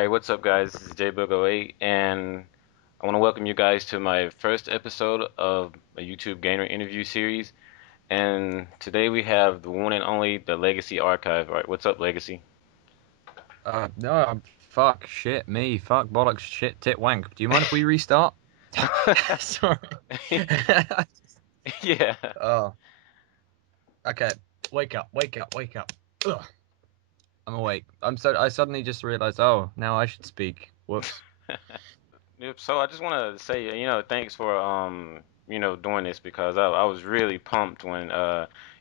Alright, what's up guys? This is JBug08 and I want to welcome you guys to my first episode of a YouTube gamer interview series. And today we have the one and only the Legacy Archive. Alright, what's up, Legacy? No, fuck, shit, me, fuck, bollocks, shit, tit, wank. Do you mind if we restart? Sorry. Yeah. Oh, okay. Wake up, wake up, wake up. Ugh. I'm awake. I suddenly just realized, oh, now I should speak. Whoops. Yep, so I just want to say, thanks for doing this because I was really pumped when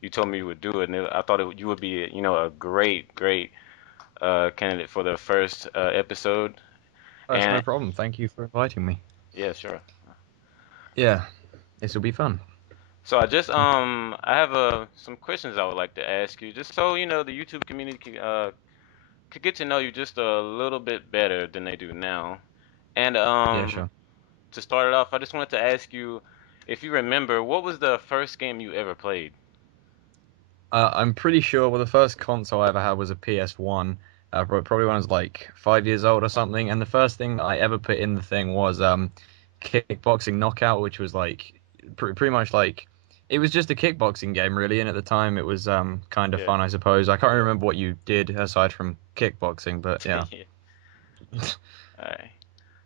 you told me you would do it, and I thought you would be, a great candidate for the first episode. That's no And problem. Thank you for inviting me. yeah, sure. Yeah, this will be fun. So I have some questions I would like to ask you, just so the YouTube community could get to know you just a little bit better than they do now. And Yeah, sure. to start it off, I just wanted to ask you if you remember what was the first game you ever played? I'm pretty sure, well, the first console I ever had was a PS1, probably when I was like 5 years old or something. And the first thing I ever put in the thing was Kickboxing Knockout, which was like pretty much like it was just a kickboxing game, really. And at the time, it was kind of Yeah. fun, I suppose. I can't remember what you did aside from kickboxing, but yeah. Yeah. All right.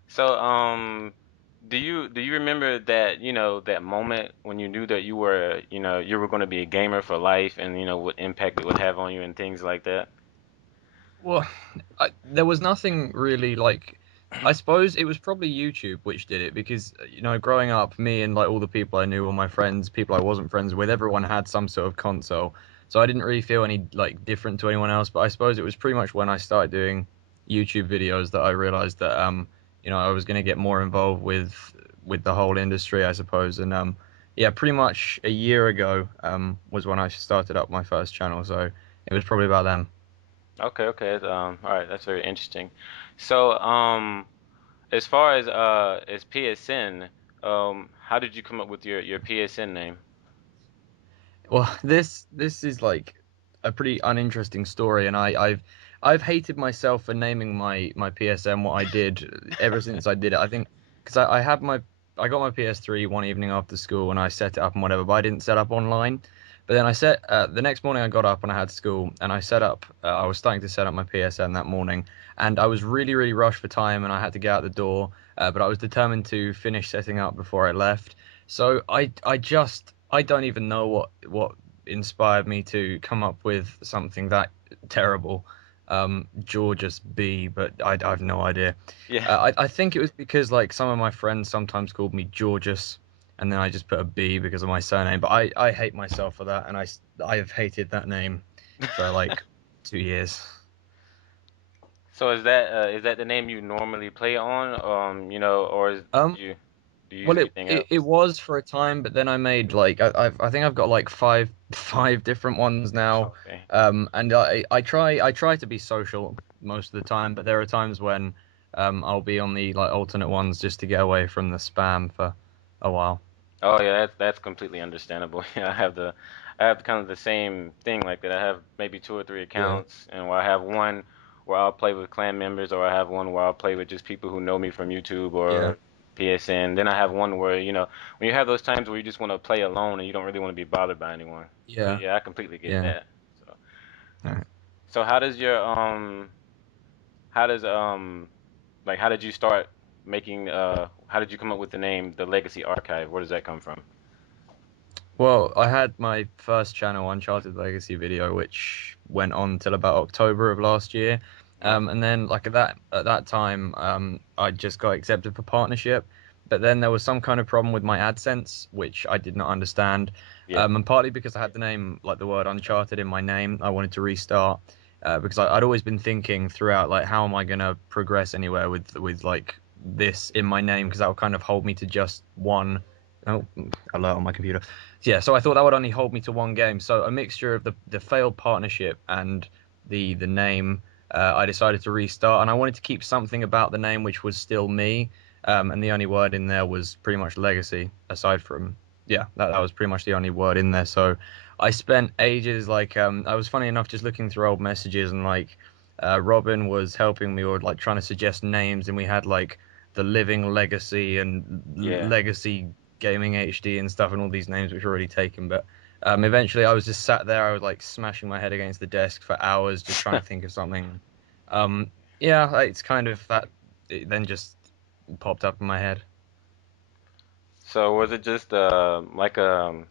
So do you remember that that moment when you knew that you were going to be a gamer for life and what impact it would have on you and things like that? Well, there was nothing really like. I suppose it was probably YouTube which did it because growing up, me and like all the people I knew, all my friends, people I wasn't friends with, everyone had some sort of console, so I didn't really feel any like different to anyone else. But I suppose it was pretty much when I started doing YouTube videos that I realized that I was going to get more involved with the whole industry, I suppose. And yeah, pretty much a year ago was when I started up my first channel, so it was probably about then. Okay, okay. All right, that's very interesting. So, as far as PSN, how did you come up with your PSN name? Well, this is like a pretty uninteresting story, and I've hated myself for naming my PSN what I did ever since I did it. I think because I got my PS3 one evening after school and I set it up and whatever, but I didn't set up online. But then the next morning I got up and I had school and I was starting to set up my PSN that morning, and I was really rushed for time and I had to get out the door, but I was determined to finish setting up before I left. So I don't even know what inspired me to come up with something that terrible, Georges B, but I have no idea. Yeah. I think it was because like some of my friends sometimes called me Georges, and then I just put a B because of my surname. But I hate myself for that, and I have hated that name for like 2 years. So is that the name you normally play on, or Um, do you use Well, anything it else? was for a time, but then I made like I think I've got like five different ones now. Okay. And I try to be social most of the time, but there are times when I'll be on the like alternate ones just to get away from the spam for a while. Oh yeah, that's completely understandable. Yeah, I have kind of the same thing like that. I have maybe two or three Yeah, accounts, and where I have one where I'll play with clan members, or I have one where I'll play with just people who know me from YouTube yeah, or PSN. Then I have one where, when you have those times where you just want to play alone and you don't really want to be bothered by anyone. So yeah, yeah, I completely get yeah. that. So All right. so how does like how did you start making how did you come up with the name The Legacy Archive? Where does that come from? Well, I had my first channel, Uncharted Legacy video, which went on till about October of last year. Okay. And then like at that time, I just got accepted for partnership. But then there was some kind of problem with my AdSense, which I did not understand. Yeah. And partly because I had the name, like the word Uncharted in my name, I wanted to restart. Because I'd always been thinking throughout, like, how am I gonna progress anywhere with like this in my name? Because that would kind of hold me to just one. Oh, alert on my computer. Yeah, so I thought that would only hold me to one game. So a mixture of the failed partnership and the name, I decided to restart, and I wanted to keep something about the name which was still me. And the only word in there was pretty much legacy. Aside from yeah, that was pretty much the only word in there. So I spent ages like I was funny enough just looking through old messages and like Robin was helping me or like trying to suggest names, and we had like the Living Legacy and Yeah. Legacy Gaming HD and stuff, and all these names which were already taken. But eventually, I was just sat there. I was like smashing my head against the desk for hours, just trying to think of something. Um, yeah, it's kind of that. It then just popped up in my head. So was it just like a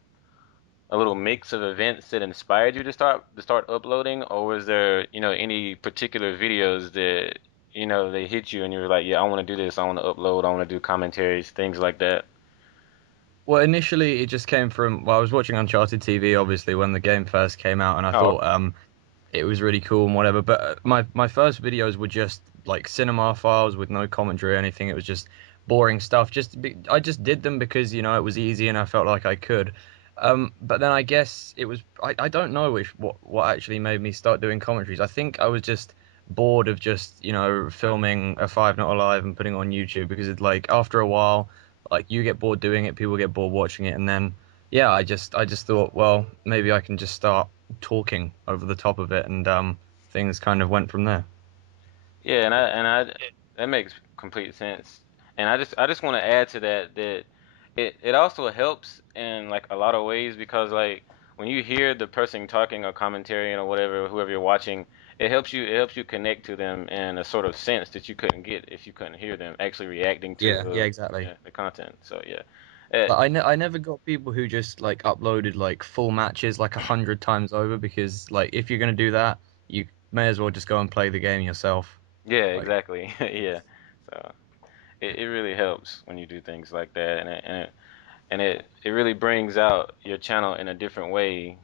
little mix of events that inspired you to start uploading, or was there, any particular videos that, they hit you and you were like, yeah, I want to do this, I want to upload, I want to do commentaries, things like that? Well, initially it just came from, well, I was watching Uncharted TV obviously when the game first came out, and I Oh, thought it was really cool and whatever. But my first videos were just like cinema files with no commentary or anything. It was just boring stuff. I just did them because it was easy and I felt like I could. But then I guess it was I don't know what actually made me start doing commentaries. I think I was just bored of just filming a Five Not Alive and putting it on YouTube because it's like after a while like you get bored doing it, people get bored watching it, and then yeah, I just thought, well, maybe I can just start talking over the top of it, and things kind of went from there. yeah, and I that makes complete sense. And I just want to add to that that it also helps in like a lot of ways because like when you hear the person talking or commentary or whatever, whoever you're watching, it helps you connect to them in a sort of sense that you couldn't get if you couldn't hear them actually reacting to Yeah, yeah, exactly. the content. So yeah. Uh, Like I never got people who just like uploaded like full matches like 100 times over because like if you're gonna do that, you may as well just go and play the game yourself. yeah, Like exactly. Yeah. So it really helps when you do things like that and it really brings out your channel in a different way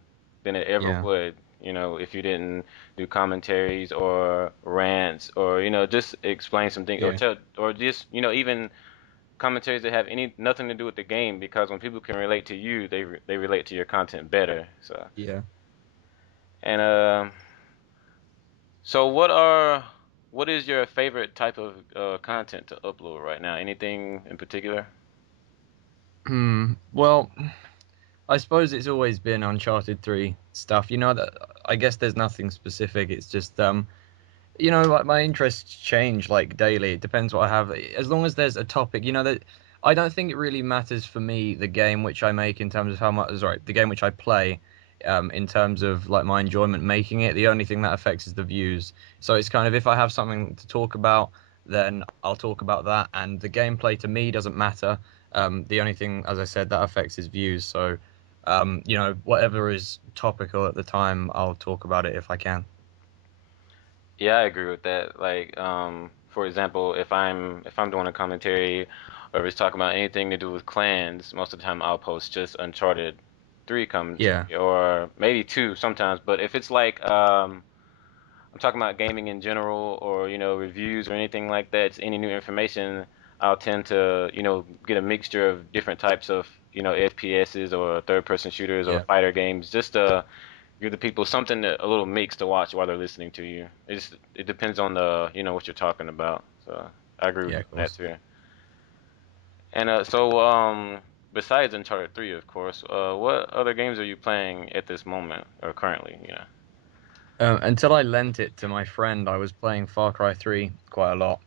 than it ever yeah, would, if you didn't do commentaries or rants or just explain some things or yeah, tell or just even commentaries that have any nothing to do with the game because when people can relate to you, they relate to your content better. So yeah. and so what is your favorite type of content to upload right now? Anything in particular? Well, I suppose it's always been Uncharted 3 stuff. That I guess there's nothing specific. It's just like my interests change like daily. It depends what I have. As long as there's a topic, that I don't think it really matters for me the game which I make in terms of how much, sorry, the game which I play, in terms of like my enjoyment making it. The only thing that affects is the views. So it's kind of if I have something to talk about, then I'll talk about that, and the gameplay to me doesn't matter. The only thing, as I said, that affects is views. So, whatever is topical at the time, I'll talk about it if I can. Yeah, I agree with that. Like, for example, if I'm doing a commentary or if it's talking about anything to do with clans, most of the time I'll post just Uncharted 3 Yeah, commentary or maybe 2 sometimes. But if it's like I'm talking about gaming in general or reviews or anything like that, it's any new information, I'll tend to get a mixture of different types of FPSs or third person shooters or yeah, fighter games just to give the people something a little mix to watch while they're listening to you. It depends on the what you're talking about. So I agree with yeah, you of on that course. too. And so besides Uncharted 3, of course, what other games are you playing at this moment or currently? Until I lent it to my friend, I was playing Far Cry 3 quite a lot.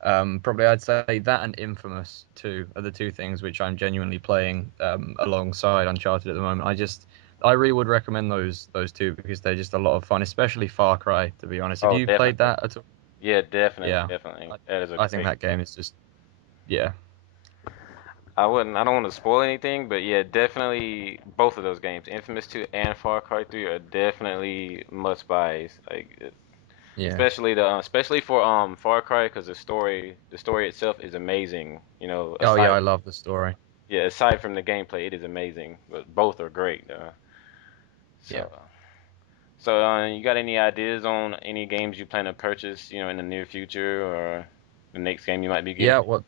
Probably I'd say that and Infamous 2 are the two things which I'm genuinely playing alongside Uncharted at the moment. I really would recommend those two because they're just a lot of fun, especially Far Cry, to be honest. Have Oh, you played definitely. that at all? Yeah, definitely, Yeah. definitely. I, That is a I think great that game game. is just, yeah, I don't want to spoil anything, but yeah, definitely both of those games, Infamous 2 and Far Cry 3 are definitely must buys. Like yeah. especially for Far Cry because the story itself is amazing. Oh, yeah, Aside I love the story. yeah, aside from the gameplay, it is amazing. But both are great. Yeah. So you got any ideas on any games you plan to purchase, in the near future or the next game you might be getting? Yeah, well,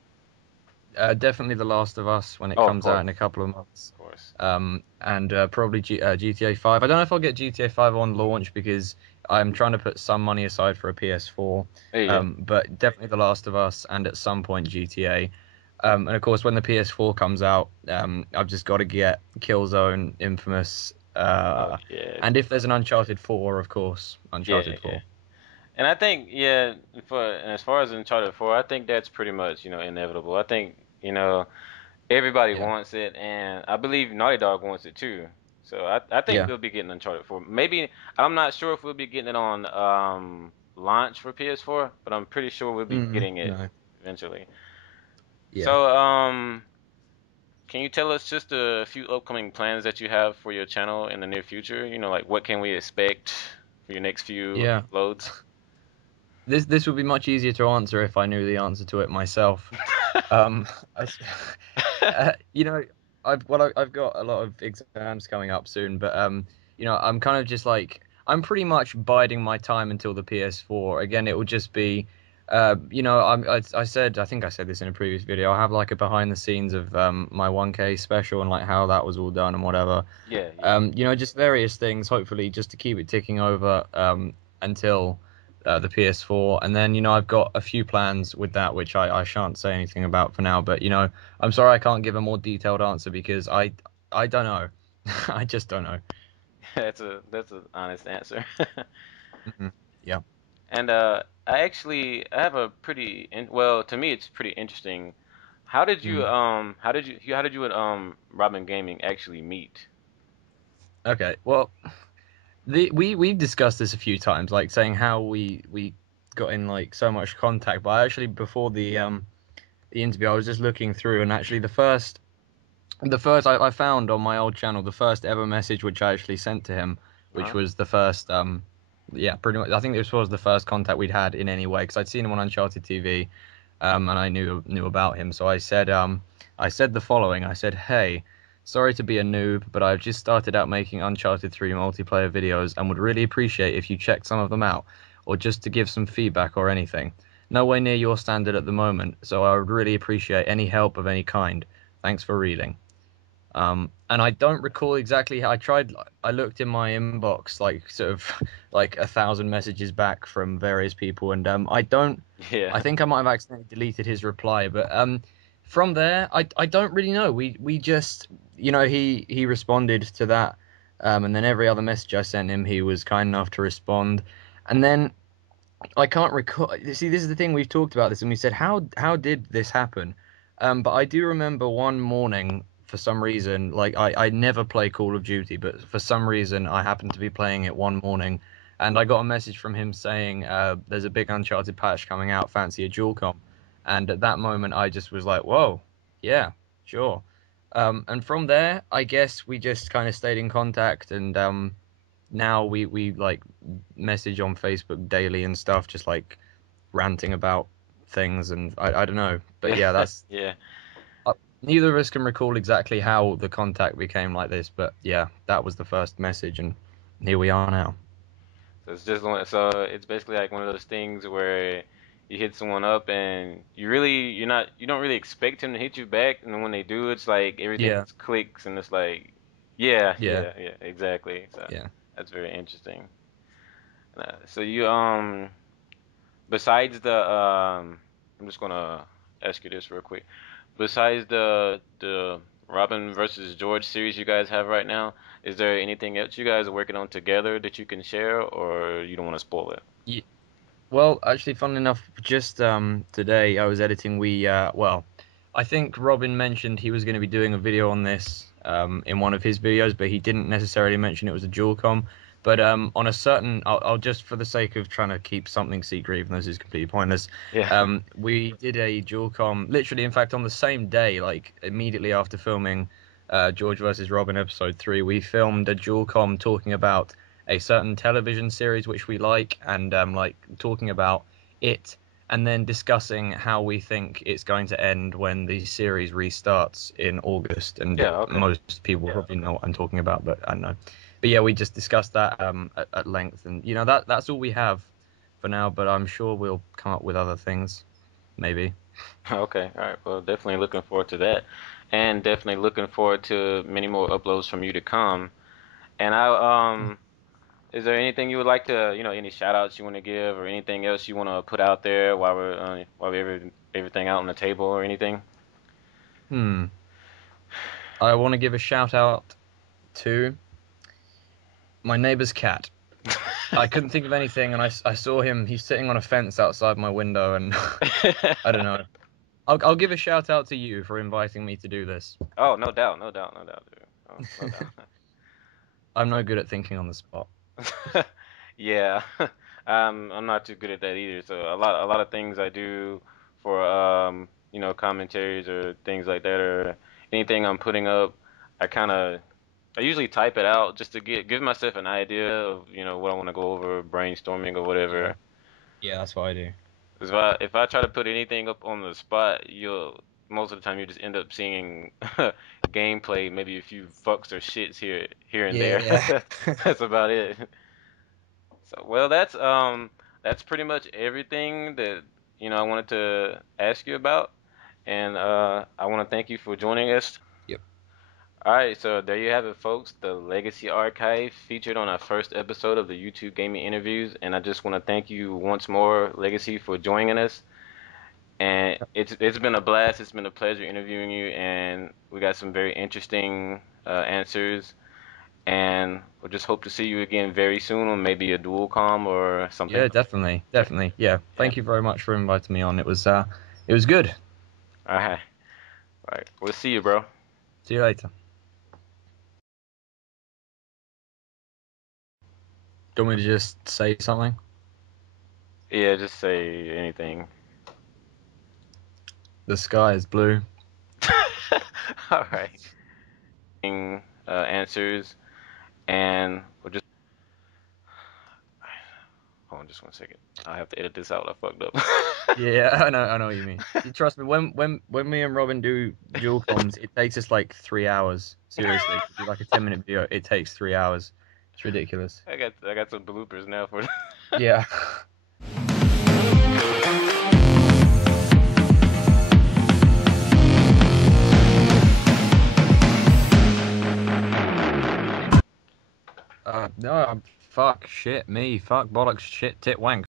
definitely The Last of Us when it Oh, of comes out course, in a couple of months. of course. And probably GTA 5. I don't know if I'll get GTA 5 on launch because I'm trying to put some money aside for a PS4. Hey, yeah. But definitely The Last of Us and at some point GTA. And of course, when the PS4 comes out, I've just got to get Killzone, Infamous, Oh yeah. and if there's an Uncharted 4, of course, Yeah, Uncharted yeah. 4. And I think, yeah, and as far as Uncharted 4, I think that's pretty much, inevitable. I think, everybody Yeah. wants it, and I believe Naughty Dog wants it too. So I think Yeah. we'll be getting Uncharted 4. Maybe I'm not sure if we'll be getting it on launch for PS4, but I'm pretty sure we'll be getting it No. eventually. Yeah. So can you tell us just a few upcoming plans that you have for your channel in the near future? Like what can we expect for your next few Yeah. uploads? This would be much easier to answer if I knew the answer to it myself. Um, I, you know, I've got a lot of exams coming up soon, but I'm kind of just like I'm pretty much biding my time until the PS4. Again, it will just be, I think I said this in a previous video. I'll have like a behind the scenes of my 1K special and like how that was all done and whatever. Yeah, yeah. Just various things, hopefully, just to keep it ticking over until the PS4. And then, I've got a few plans with that, which I shan't say anything about for now. But, I'm sorry I can't give a more detailed answer because I don't know. I just don't know. That's an honest answer. Hmm. Yeah. And I have a well, to me it's pretty interesting. Mm. How did you and Robin Gaming actually meet? Okay. Well, we've discussed this a few times, like saying how we got in like so much contact. But I actually before the interview, I was just looking through, and actually the first I found on my old channel, the first ever message which I actually sent to him, which Huh? was the first yeah, pretty much I think this was the first contact we'd had in any way because I'd seen him on Uncharted TV, and I knew about him. So I said the following. I said, "Hey, sorry to be a noob, but I've just started out making Uncharted 3 multiplayer videos and would really appreciate if you checked some of them out, or just to give some feedback or anything. Nowhere near your standard at the moment, so I would really appreciate any help of any kind. Thanks for reading." And I don't recall exactly how I tried. I looked in my inbox, like sort of like 1,000 messages back from various people, and I don't. I Yeah. think I might have accidentally deleted his reply, but from there, I don't really know. We just, he responded to that, and then every other message I sent him, he was kind enough to respond, and then I can't recall. See, this is the thing, we've talked about this, and we said how did this happen? But I do remember one morning for some reason, like I never play Call of Duty, but for some reason I happened to be playing it one morning, and I got a message from him saying, "There's a big Uncharted patch coming out. Fancy a dual com?" And at that moment, I just was like, "Whoa, yeah, sure." And from there, I guess we just kind of stayed in contact, and now we like message on Facebook daily and stuff, just like ranting about things, and I don't know, but Yeah. yeah, that's Yeah. neither of us can recall exactly how the contact became like this, but yeah, that was the first message, and here we are now. So it's basically like one of those things where you hit someone up and you don't really expect him to hit you back, and then when they do, it's like everything Yeah, just clicks and it's like, yeah, yeah, yeah, yeah, exactly. So yeah. that's very interesting. So you besides I'm just gonna ask you this real quick. Besides the Robin versus George series you guys have right now, is there anything else you guys are working on together that you can share, or you don't want to spoil it? Well, actually, fun enough, just today I was editing. I think Robin mentioned he was going to be doing a video on this in one of his videos, but he didn't necessarily mention it was a dual com. But on a certain, I'll just for the sake of trying to keep something secret, even though this is completely pointless. Yeah. We did a dual com, literally, in fact, on the same day, like immediately after filming George versus Robin episode 3, we filmed a dual com talking about a certain television series which we like, and like talking about it, and then discussing how we think it's going to end when the series restarts in August. And Yeah, okay. most people probably know what I'm talking about, but I don't know. But yeah, we just discussed that at length, and that's all we have for now. But I'm sure we'll come up with other things, maybe. Okay. All right. Well, definitely looking forward to that. And definitely looking forward to many more uploads from you to come. And is there anything you would like to, any shout outs you want to give or anything else you want to put out there while we everything out on the table or anything? Hmm. I want to give a shout out to my neighbor's cat. I couldn't think of anything, and I saw him. He's sitting on a fence outside my window, and I don't know. I'll give a shout out to you for inviting me to do this. Oh, no doubt, no doubt, no doubt, dude. Oh, no doubt. I'm no good at thinking on the spot. Yeah, I'm not too good at that either. So a lot of things I do for commentaries or things like that, or anything I'm putting up, I kind of I usually type it out just to give myself an idea of what I want to go over, brainstorming or Yeah, whatever. yeah, that's what I do. 'Cause if I try to put anything up on the spot, you'll most of the time you just end up seeing gameplay, maybe a few fucks or shits here and there. Yeah, That's about it. So, well, that's pretty much everything that I wanted to ask you about, and I want to thank you for joining us. yep. All right, so there you have it, folks. The Legacy Archive featured on our first episode of the YouTube Gaming Interviews, and I just want to thank you once more, Legacy, for joining us. And it's been a blast. It's been a pleasure interviewing you, and we got some very interesting answers. And we'll just hope to see you again very soon on maybe a dual com or something. Yeah, definitely, Yeah, definitely. Yeah, yeah. thank you very much for inviting me on. It was good. All right. All right. We'll see you, bro. See you later. Do you want me to just say something? Yeah, just say anything. The sky is blue. All right. Answers, and we'll just hold on just 1 second. I have to edit this out. I fucked up. Yeah, I know what you mean. Trust me, when me and Robin do dual comms, it takes us like 3 hours. Seriously, to do like a 10-minute video, it takes 3 hours. It's ridiculous. I got some bloopers now for. Yeah. No, fuck, shit, me, fuck, bollocks, shit, tit, wank.